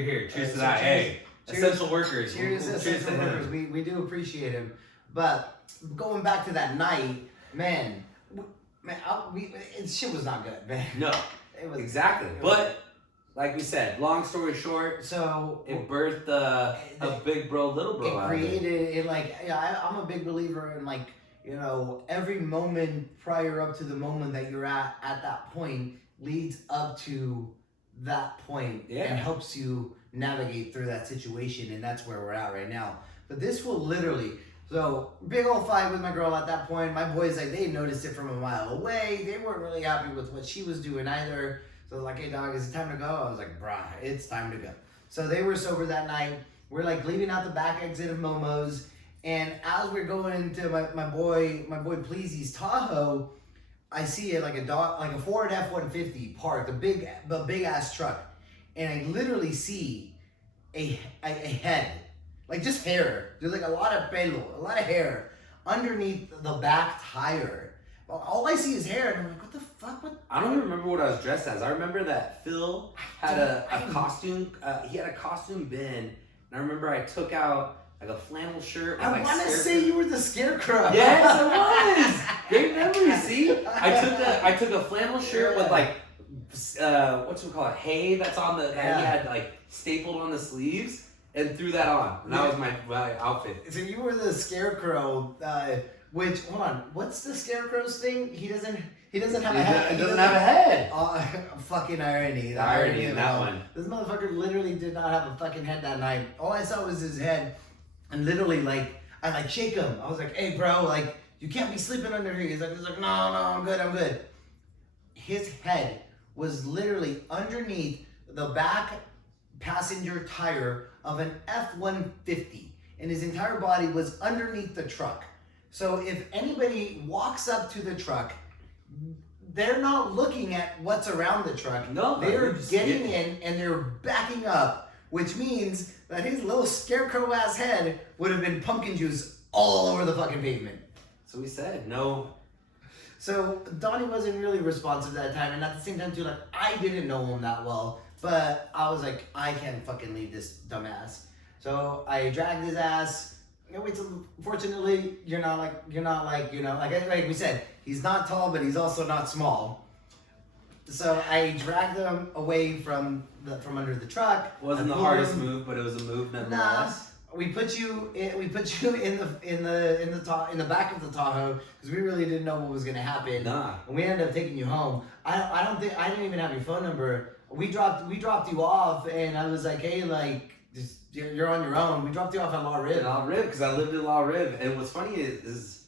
Here. Cheers to that. Hey, essential workers. Cheers to essential workers. We do appreciate him. But going back to that night, man, shit was not good, man. No, it was exactly. But like we said, long story short, so it birthed a big bro, little bro. It created it like I'm a big believer in like every moment prior up to the moment that you're at that point leads up to that point and helps you navigate through that situation, and that's where we're at right now. But this will literally. So, big old fight with my girl at that point. My boys, like, they noticed it from a mile away. They weren't really happy with what she was doing either. So, like, hey, dog, is it time to go? I was like, brah, it's time to go. So, they were sober that night. We're, like, leaving out the back exit of Momo's. And as we're going into my boy Pleasy's Tahoe, I see it like a Ford F-150 parked, a big-ass truck. And I literally see a head. Like just hair. There's like a lot of pelo, a lot of hair underneath the back tire. All I see is hair, and I'm like, what the fuck? What? I don't even remember what I was dressed as. I remember that Phil had a costume. He had a costume bin, and I remember I took out like a flannel shirt. With, I want to say you were the Scarecrow. Yes, I was. Great memory. See, I took a flannel shirt with like what's it called? Hay that's on the that he had like stapled on the sleeves. And threw that on. And that was my outfit. So you were the Scarecrow, which, hold on, what's the Scarecrow's thing? He doesn't have a head. He doesn't have a head. Fucking irony. The irony in that one. This motherfucker literally did not have a fucking head that night. All I saw was his head. And literally, like, I shake him. I was like, hey, bro, like, you can't be sleeping under here. He's like, no, I'm good. His head was literally underneath the back passenger tire of an F-150, and his entire body was underneath the truck. So if anybody walks up to the truck, they're not looking at what's around the truck. No, they're getting in and they're backing up, which means that his little scarecrow ass head would have been pumpkin juice all over the fucking pavement. So we said no. So Donny wasn't really responsive that time, and at the same time too, like, I didn't know him that well. But I was like, I can't fucking leave this dumbass. So I dragged his ass. Fortunately, you're not like we said, he's not tall, but he's also not small. So I dragged him away from under the truck. Wasn't the hardest move, but it was a move nonetheless. We put you in the back of the Tahoe because we really didn't know what was gonna happen. Nah. And we ended up taking you home. I didn't even have your phone number. We dropped you off, and I was like, hey, like, you're on your own. We dropped you off at La Rive. La Rive, because I lived in La Rive. And what's funny is,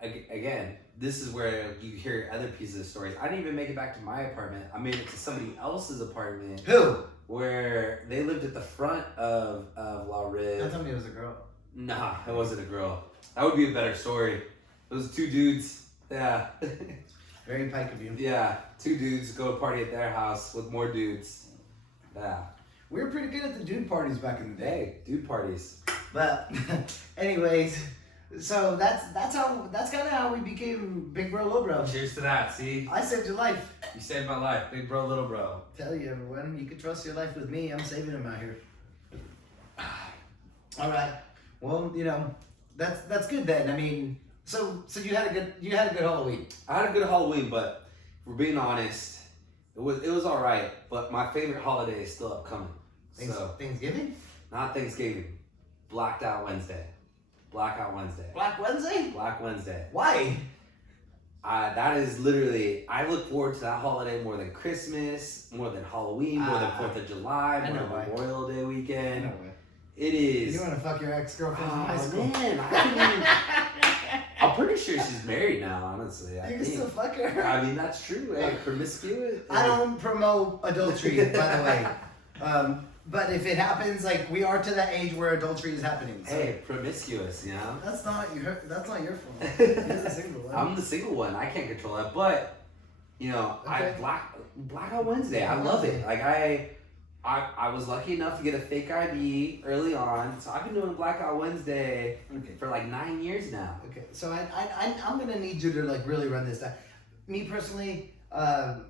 again, this is where you hear other pieces of stories. I didn't even make it back to my apartment. I made it to somebody else's apartment. Who? Where they lived at the front of La Rive. Don't tell me it was a girl. Nah, it wasn't a girl. That would be a better story. Those two dudes, yeah. Very pike of you. Yeah, two dudes go party at their house with more dudes. Yeah. We were pretty good at the dude parties back in the day. Hey, dude parties. But, anyways, so that's kind of how we became big bro, little bro. Cheers to that. See, I saved your life. You saved my life, big bro, little bro. Tell you everyone, you can trust your life with me. I'm saving him out here. All right. Well, that's good then. I mean. So you had a good Halloween. I had a good Halloween, but if we're being honest, it was all right. But my favorite holiday is still upcoming. Thanksgiving? Not Thanksgiving. Blackout Wednesday. Black Wednesday? Black Wednesday. Why? That is literally, I look forward to that holiday more than Christmas, more than Halloween, more than 4th of July, more than Memorial Day weekend. I know why. It is. You want to fuck your ex-girlfriend from high school? Man, I couldn't even. I'm pretty sure she's married now, honestly. You can still fuck her. I mean, that's true. Hey, promiscuous. I don't promote adultery, by the way. But if it happens, like, we are to that age where adultery is happening. So. Hey, promiscuous, you know? That's not your fault. You're the single one. I'm the single one. I can't control that. But, Okay. Blackout Wednesday, I love it. Like, I was lucky enough to get a fake ID early on, so I've been doing Blackout Wednesday for like 9 years now. Okay, so I'm gonna need you to like really run this down. Me personally,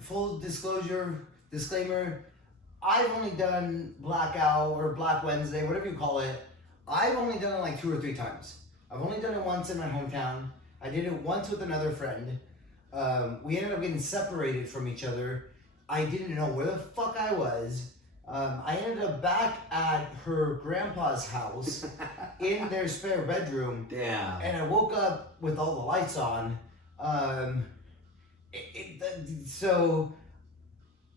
full disclaimer, I've only done Blackout or Black Wednesday, whatever you call it. I've only done it like 2 or 3 times. I've only done it once in my hometown. I did it once with another friend. We ended up getting separated from each other. I didn't know where the fuck I was. I ended up back at her grandpa's house in their spare bedroom. Damn. And I woke up with all the lights on. So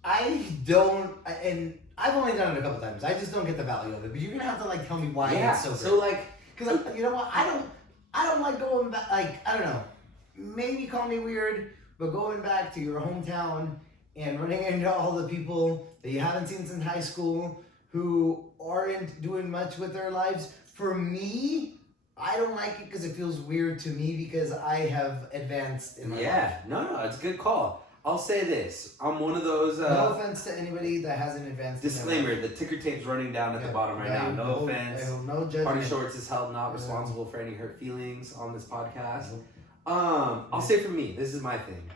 I don't, and I've only done it a couple times. I just don't get the value of it. But you're gonna have to like tell me why it's so great. So like, because you know what, I don't like going back. Like I don't know, maybe call me weird, but going back to your hometown and running into all the people that you haven't seen since high school who aren't doing much with their lives. For me, I don't like it because it feels weird to me because I have advanced in my life. Yeah, no, it's a good call. I'll say this. I'm one of those... no offense to anybody that hasn't advanced. Disclaimer, the ticker tape's running down at the bottom right now. No offense. No judgment. Party Shorts is held not responsible for any hurt feelings on this podcast. I'll say for me, this is my thing.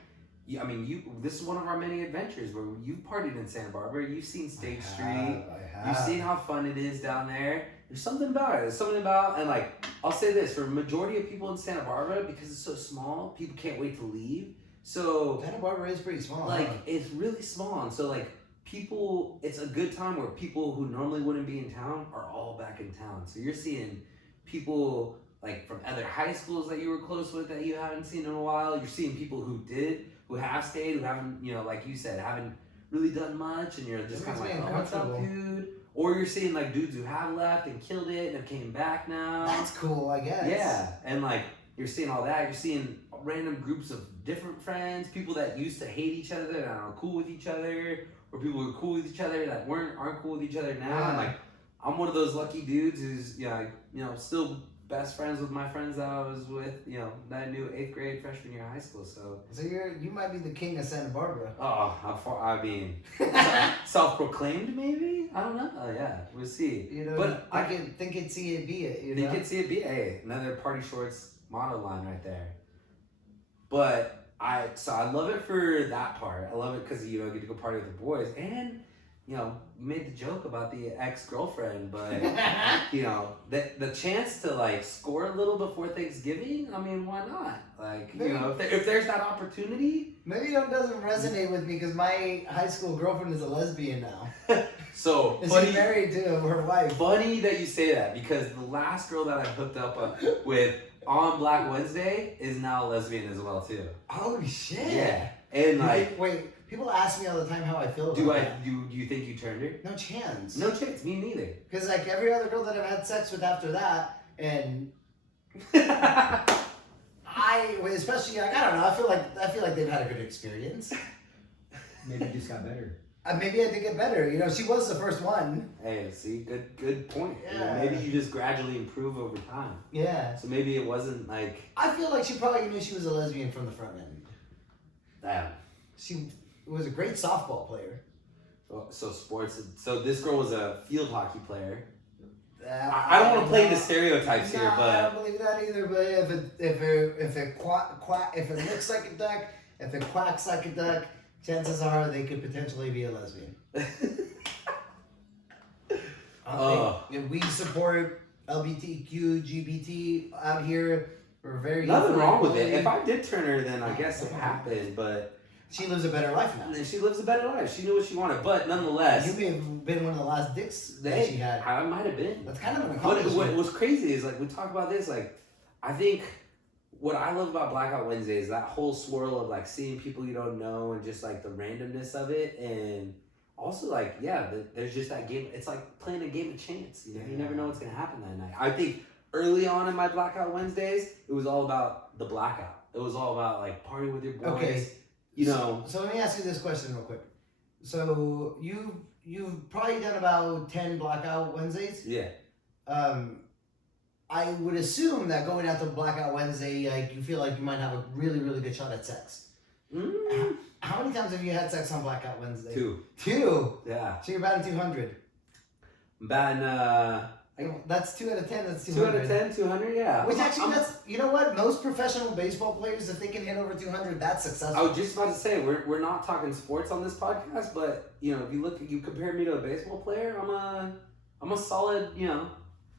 I mean, this is one of our many adventures where you've partied in Santa Barbara. You've seen State Street. I have. You've seen how fun it is down there. There's something about it. There's something about, and like, I'll say this, for a majority of people in Santa Barbara, because it's so small, people can't wait to leave. So Santa Barbara is pretty small. Like, it's really small. And so, like, people, it's a good time where people who normally wouldn't be in town are all back in town. So you're seeing people, like, from other high schools that you were close with that you haven't seen in a while. You're seeing people who have stayed, who haven't, you know, like you said, haven't really done much. And you're just kind of like, oh, what's up, dude? Or you're seeing, like, dudes who have left and killed it and have came back now. That's cool, I guess. Yeah. And, like, you're seeing all that. You're seeing random groups of different friends, people that used to hate each other that are cool with each other, or people who are cool with each other that aren't cool with each other now. Yeah. And like, I'm one of those lucky dudes who's still best friends with my friends that I was with, that I knew 8th grade, freshman year of high school. So you might be the king of Santa Barbara. I mean, self-proclaimed maybe? I don't know. Yeah, we'll see. But I can think it, see it, be it. Think it, see it, be it. Hey, another Party Shorts motto line right there. But I love it for that part. I love it because you get to go party with the boys, and you made the joke about the ex-girlfriend, but the chance to like score a little before Thanksgiving. I mean, why not? Like if there's that opportunity. Maybe it doesn't resonate with me because my high school girlfriend is a lesbian now. So is she married to her wife? Funny that you say that because the last girl that I hooked up with on Black Wednesday is now a lesbian as well too. Holy shit! Yeah, and wait, people ask me all the time how I feel about that. Do you think you turned her? No chance. No chance. Me neither. Because like every other girl that I've had sex with after that, and especially like, I don't know. I feel like they've had a good experience. Maybe you just got better. Maybe I did get better. She was the first one. Hey, see, good point. Yeah. Maybe you just gradually improve over time. Yeah. So maybe it wasn't like. I feel like she probably knew she was a lesbian from the front end. Damn. She was a great softball player. So sports. So this girl was a field hockey player. I don't want to play the stereotypes here, but I don't believe that either. But if it looks like a duck, if it quacks like a duck, chances are they could potentially be a lesbian. We support LGBTQ, GBT out here. We're very nothing wrong with it. If I did turn her, then I guess it happened. But she lives a better life now. She lives a better life. She knew what she wanted, but nonetheless, you may have been one of the last dicks that she had. I might have been. That's kind of an accomplishment. What was crazy is like we talk about this. Like I think what I love about Blackout Wednesday is that whole swirl of like seeing people you don't know and just like the randomness of it, and also like there's just that game. It's like playing a game of chance. You never know what's gonna happen that night. I think early on in my Blackout Wednesdays, it was all about the blackout. It was all about like party with your boys. Okay. So let me ask you this question real quick. So you've probably done about 10 Blackout Wednesdays. Yeah. I would assume that going out to Blackout Wednesday, like you feel like you might have a really, really good shot at sex. How many times have you had sex on Blackout Wednesday? 2. 2? Yeah. So you're batting 200. I'm batting That's 2 out of 10. That's 2 200. out of 10, 200, yeah. Which actually, that's, you know what? Most professional baseball players, if they can hit over 200, that's successful. I was just about to say, we're not talking sports on this podcast, but if you compare me to a baseball player, I'm a solid,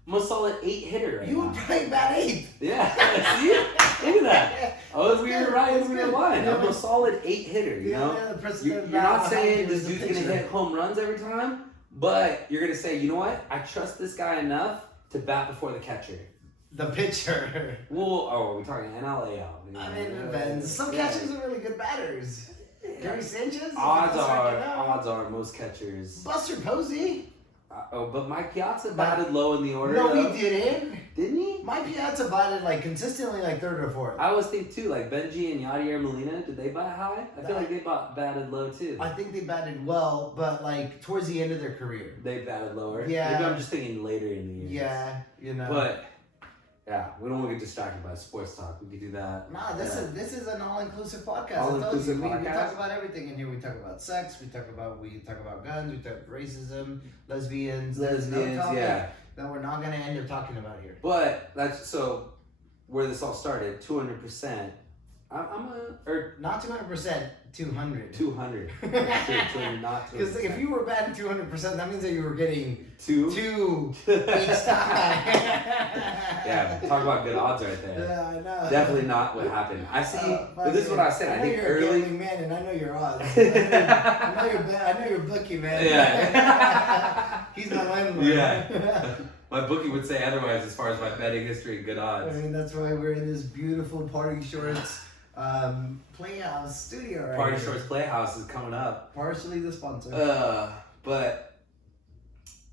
I'm a solid 8 hitter right You now. would probably bat 8. Yeah, see? Look at that. Oh, we were right and we were lying. Yeah, I'm a solid 8 hitter, you know? You're not saying this dude's going to hit home runs every time, but you're going to say, you know what? I trust this guy enough to bat before the catcher. The pitcher. Well, are we talking NL, AL? I mean, it depends. Some catchers are really good batters. Gary Sanchez? Odds are most catchers. Buster Posey. But Mike Piazza batted low in the order. No, though. he didn't. Didn't he? Mike Piazza batted like consistently like 3rd or 4th. I always think too, like Benji and Yadier Molina, did they bat high? I feel like they batted low too. I think they batted well, but like towards the end of their career. They batted lower. Yeah. Maybe I'm just thinking later in the year. Yeah, But yeah, we don't want to get distracted by sports talk. We could do that. Nah, this is an all-inclusive podcast. All-inclusive We podcast? talk about everything in here. We talk about sex. We talk about guns. We talk about racism, lesbians. There's no topic yeah. that we're not gonna end up talking about here. But that's so where this all started. 200%. Not 200%, 200. 200. Sure, 200, not 200%. Because if you were batting 200%, that means that you were getting two each time. Yeah, talk about good odds right there. Yeah, I know. Definitely not what happened. I see, but this is what I said. I think you're early. a gambling man, and I know your odds. I know your bookie, man. Yeah. He's my landlord. Yeah. My bookie would say otherwise as far as my betting history and good I odds. mean, that's why we're in this beautiful Party Shorts Playhouse studio right Party here. Shorts Playhouse is coming up. Partially the sponsor. But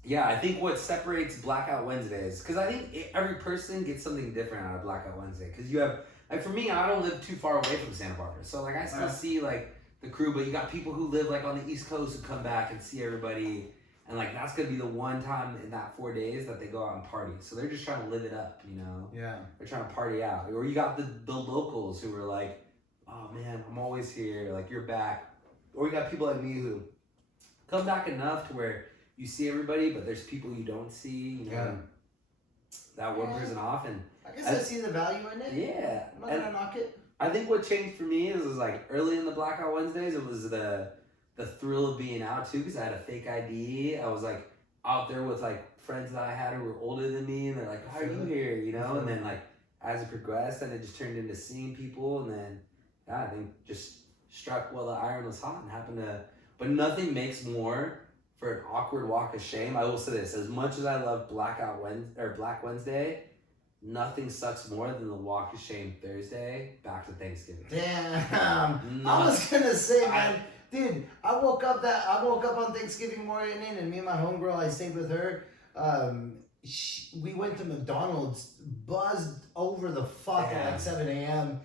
yeah, I think what separates Blackout Wednesdays, because I think every person gets something different out of Blackout Wednesday. Because you have, like for me, I don't live too far away from Santa Barbara, so like I still see like the crew, but you got people who live like on the East Coast who come back and see everybody. And like that's gonna be the one time in that 4 days that they go out and party. So they're just trying to live it up, you know? Yeah. They're trying to party out. Or you got the locals who are like, oh man, I'm always here, like you're back. Or you got people like me who come back enough to where you see everybody, but there's people you don't see, you know? Yeah. That one person off and I guess I see the value in it. yeah. I'm not gonna knock it. I think what changed for me is like early in the Blackout Wednesdays, it was the thrill of being out too, because I had a fake ID. I was like out there with like friends that I had who were older than me, and they're like, "How are you here?" You know. And then like as it progressed, then it just turned into seeing people, and then I think just struck while the iron was hot and happened to. But nothing makes more for an awkward walk of shame. I will say this: as much as I love Black Wednesday, nothing sucks more than the walk of shame Thursday back to Thanksgiving. Damn. I was gonna say, man. Dude, I woke up on Thanksgiving morning, and me and my homegirl, I stayed with her. We went to McDonald's, buzzed over the fuck at like 7 a.m.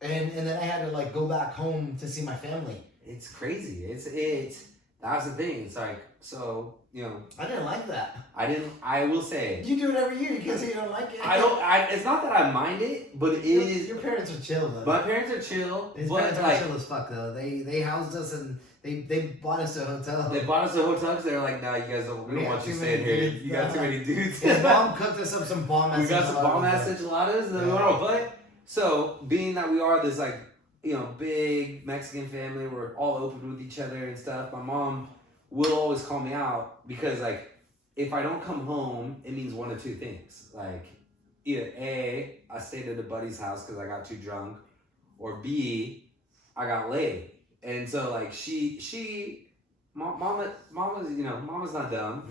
And then I had to like go back home to see my family. It's crazy. It's that's the thing. It's like, so, you know. I didn't like that. I will say. You do it every year. You can't say you don't like it. It's not that I mind it, but it is. Your parents are chill though. My parents are chill. His but parents like, are chill as fuck though. They housed us and they bought us a hotel. They bought us a hotel because they were like, no, you guys don't. We don't want you staying here. You got too many dudes. His mom cooked us up some bomb ass. We got some bomb ass enchiladas. And we went on. But so being that we are this like, you know, big Mexican family, we're all open with each other and stuff. My mom will always call me out because like if I don't come home, it means one of two things. Like either A, I stayed at a buddy's house because I got too drunk, or B, I got laid. And so like mama's, you know, mama's not dumb.